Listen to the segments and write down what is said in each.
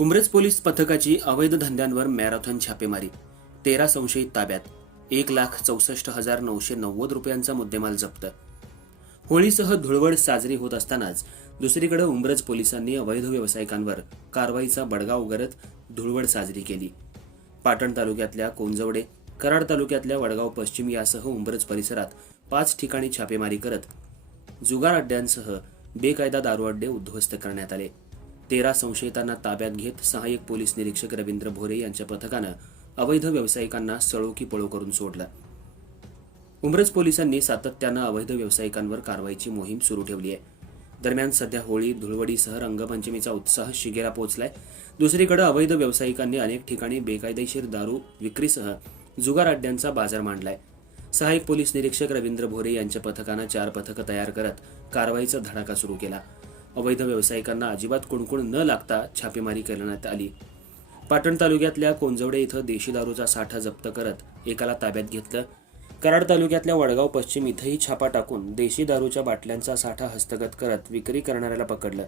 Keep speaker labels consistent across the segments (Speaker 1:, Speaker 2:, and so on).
Speaker 1: उमरेज police पथकाची अवैध धंद्यांवर marathon छापेमारी. तेरा संशयित ताब्यात. एक लाख चौसष्ट हजार नऊशे नव्वद रुपयांचा मुद्देमाल जप्त. होळीसह धुळवड साजरी होत असतानाच दुसरीकडे उमरज पोलिसांनी अवैध व्यावसायिकांवर कारवाईचा बडगा उगारत धुळवड साजरी केली. पाटण तालुक्यातल्या कोंजवडे कराड तालुक्यातल्या वडगाव पश्चिम यासह उंबरज परिसरात पाच ठिकाणी छापेमारी करत जुगार अड्ड्यांसह बेकायदा दारू अड्डे उद्ध्वस्त करण्यात आले. तेरा संशयितांना ताब्यात घेत सहाय्यक पोलीस निरीक्षक रवींद्र भोरे यांच्या पथकानं अवैध व्यावसायिकांना सळोकी पळो करून सोडलं. उमरज पोलिसांनी सातत्यानं अवैध व्यावसायिकांवर कारवाईची मोहीम सुरू ठेवली आहे. दरम्यान सध्या होळी धुळवडीसह रंगपंचमीचा उत्साह शिगेला पोहोचलाय. दुसरीकडे अवैध व्यावसायिकांनी अनेक ठिकाणी बेकायदेशीर दारू विक्रीसह जुगार अड्ड्यांचा बाजार मांडलाय. सहाय्यक पोलीस निरीक्षक रवींद्र भोरे यांच्या पथकानं चार पथकं तयार करत कारवाईचा धडाका सुरू केला. अवैध व्यावसायिकांना अजिबात कुणकुण न लागता छापेमारी करण्यात आली. पाटण तालुक्यातल्या कोंजवडे इथं देशी दारूचा साठा जप्त करत एकाला ताब्यात घेतलं. कराड तालुक्यातल्या वडगाव पश्चिम इथंही छापा टाकून देशी दारूच्या बाटल्यांचा साठा हस्तगत करत विक्री करणाऱ्याला पकडलं.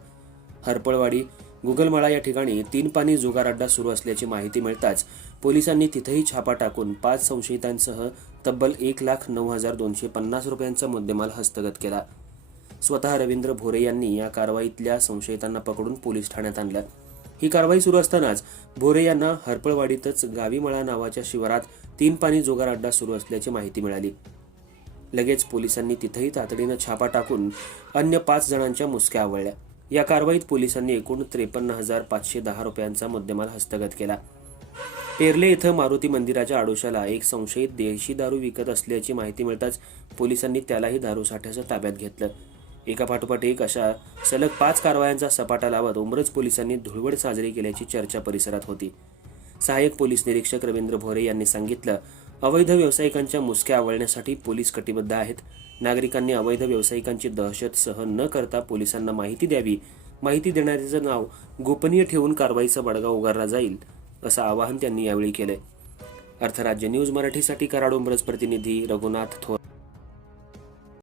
Speaker 1: हरपळवाडी गुगलमाळा या ठिकाणी तीन पाणी जुगार अड्डा सुरू असल्याची माहिती मिळताच पोलिसांनी तिथेही छापा टाकून पाच संशयितांसह तब्बल एक लाख नऊ हजार दोनशे पन्नास रुपयांचा मुद्देमाल हस्तगत केला. स्वतः रवींद्र भोरे यांनी या कारवाईतल्या संशयितांना पकडून पोलीस ठाण्यात आणलं ही कारवाई सुरू असतानाच भोरे यांना हरपळवाडीतच गावीमळा नावाच्या शिवारात तीन पाणी जोगार अड्डा सुरू असल्याची माहिती मिळाली. लगेच पोलिसांनी तिथेही तातडीनं छापा टाकून अन्य पाच जणांच्या मुसक्या आवळल्या. या कारवाईत पोलिसांनी एकूण त्रेपन्न हजार पाचशे दहा रुपयांचा मुद्देमाल हस्तगत केला. पेरले इथं मारुती मंदिराच्या आडोशाला एक संशयित देशी दारू विकत असल्याची माहिती मिळताच पोलिसांनी त्यालाही दारू साठ्याचं ताब्यात घेतलं. एका पाठोपाठ एक अशा सलग पाच कारवायांचा सपाटा लावत उमरज पोलिसांनी धुळवड साजरी केल्याची चर्चा परिसरात होती. सहाय्यक पोलीस निरीक्षक रवींद्र भोरे यांनी सांगितलं अवैध व्यावसायिकांच्या मुसक्या आवळण्यासाठी पोलीस कटिबद्ध आहेत. नागरिकांनी अवैध व्यावसायिकांची दहशत सहन न करता पोलिसांना माहिती द्यावी. माहिती देणाऱ्याचं नाव गोपनीय ठेवून कारवाईचा बडगा उगारला जाईल असं आवाहन त्यांनी यावेळी केलंय. अर्थराज्य न्यूज मराठीसाठी कराड उमरज प्रतिनिधी रघुनाथ थोर